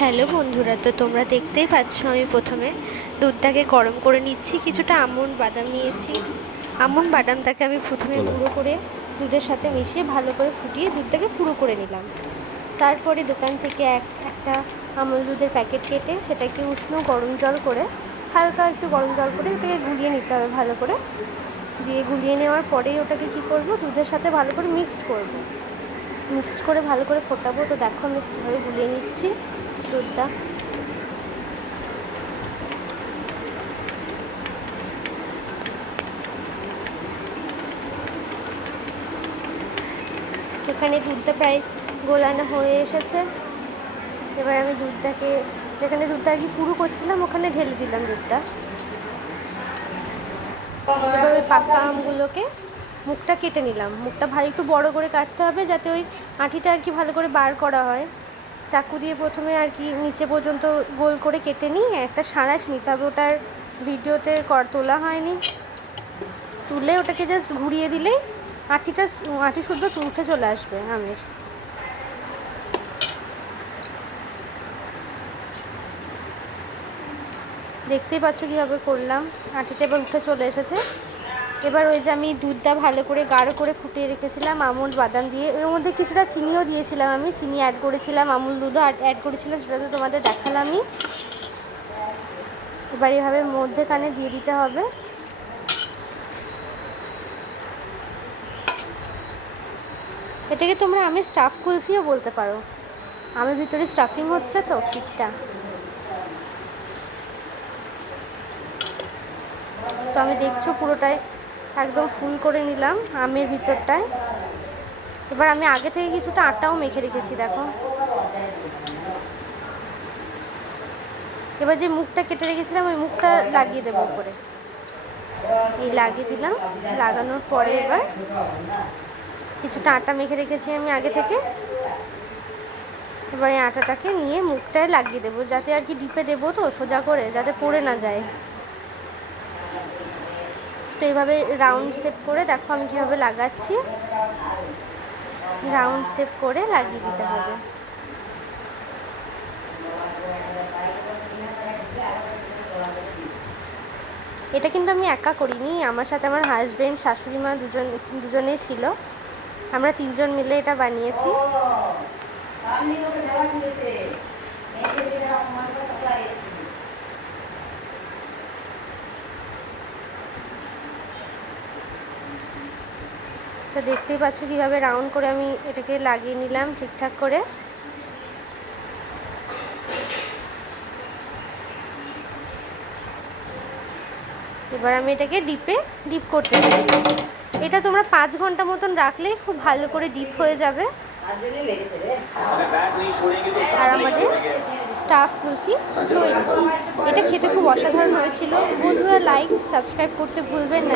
Hello বন্ধুরা, তো তোমরা দেখতেই পাচ্ছ আমি প্রথমে দুধটাকে গরম করে নিচ্ছি। কিছুটা আমন্ড বাদাম নিয়েছি। আমন্ড বাদামটাকে আমি প্রথমে গুঁড়ো করে দুধের সাথে মিশিয়ে ভালো করে ফুটিয়ে দুধটাকে পুরো করে নিলাম। তারপরে দোকান থেকে একটা আমুল দুধের প্যাকেট কেটে সেটাকে উষ্ণ গরম জল করে হালকা একটু গরম জল করে ওটাকে গুলিয়ে নিতে হবে ভালো করে। দিয়ে গুলিয়ে নেওয়ার পরেই ওটাকে কী করব, দুধের সাথে ভালো করে মিক্সড করে ভালো করে ফোটাবো। তো দেখো আমি কীভাবে গুলিয়ে নিচ্ছি দুধটা। এখানে দুধটা প্রায় গোলানো হয়ে এসেছে। এবার আমি দুধটাকে, যেখানে দুধটা আর কি পুরো করছিলাম ওখানে ঢেলে দিলাম দুধটা। এবার ওই পাকা আমগুলোকে মুখটা কেটে নিলাম। মুখটা ভালো একটু বড় করে কাটতে হবে যাতে ওই আঁটিটা আর কি ভালো করে বার করা হয়। চাকু দিয়ে প্রথমে আর কি নিচে পর্যন্ত গোল করে কেটে নিয়ে একটা সাঁড়াশ নিতে হবে। ওটার ভিডিওতে তোলা হয়নি। তুলে ওটাকে জাস্ট ঘুরিয়ে দিলেই আঁটি শুদ্ধ উঠে চলে আসবে আমের। দেখতেই পাচ্ছ কীভাবে করলাম। আঁটিটা এবার উঠে চলে এসেছে। এবার ওই যে আমি দুধটা ভালো করে গাঢ় করে ফুটিয়ে রেখেছিলাম আমন্ড বাদাম দিয়ে, এর মধ্যে কিছুটা চিনিও দিয়েছিলাম, আমি চিনি অ্যাড করেছিলাম, আমুল দুধও অ্যাড করেছিলাম, সেটা তো তোমাদের দেখালামই। এবার এভাবে মধ্যেখানে দিয়ে দিতে হবে। এটাকে তোমরা আমের স্টাফ কুলফিও বলতে পারো। আমের ভিতরে স্টাফিং হচ্ছে তো কেকটা। তো আমি দেখছো পুরোটাই একদম ফুল করে নিলাম আমের ভিতরটায়। এবার আমি আগে থেকে কিছুটা আটাও মেখে রেখেছি, দেখো। এবার যে মুখটা কেটে রেখেছিলাম ওই মুখটা লাগিয়ে দেবো উপরে। এই লাগিয়ে দিলাম। লাগানোর পরে এবার কিছুটা আটা মেখে রেখেছি আমি আগে থেকে। এবার এই আটাটাকে নিয়ে মুখটায় লাগিয়ে দেবো, যাতে আর কি ডিপে দেবো তো সোজা করে, যাতে পড়ে না যায়। তো এইভাবে রাউন্ড শেপ করে দেখো আমি কীভাবে লাগাচ্ছি। রাউন্ড শেপ করে লাগিয়ে দিতে হবে। এটা কিন্তু আমি একা করিনি, আমার সাথে আমার হাজব্যান্ড, শাশুড়ি মা দুজনেই ছিল। আমরা তিনজন মিলে এটা বানিয়েছি। তো দেখতেই পাচ্ছ কীভাবে রাউন্ড করে আমি এটাকে লাগিয়ে নিলাম ঠিকঠাক করে। এবার আমি এটাকে ডিপ করতে চাই। এটা তোমরা 5 ঘন্টা মতন রাখলে খুব ভালো করে ডিপ হয়ে যাবে। আর আমাদের স্টাফ কুলফি তৈরি। এটা খেতে খুব অসাধারণ হয়েছিল। বন্ধুরা লাইক সাবস্ক্রাইব করতে ভুলবেন না।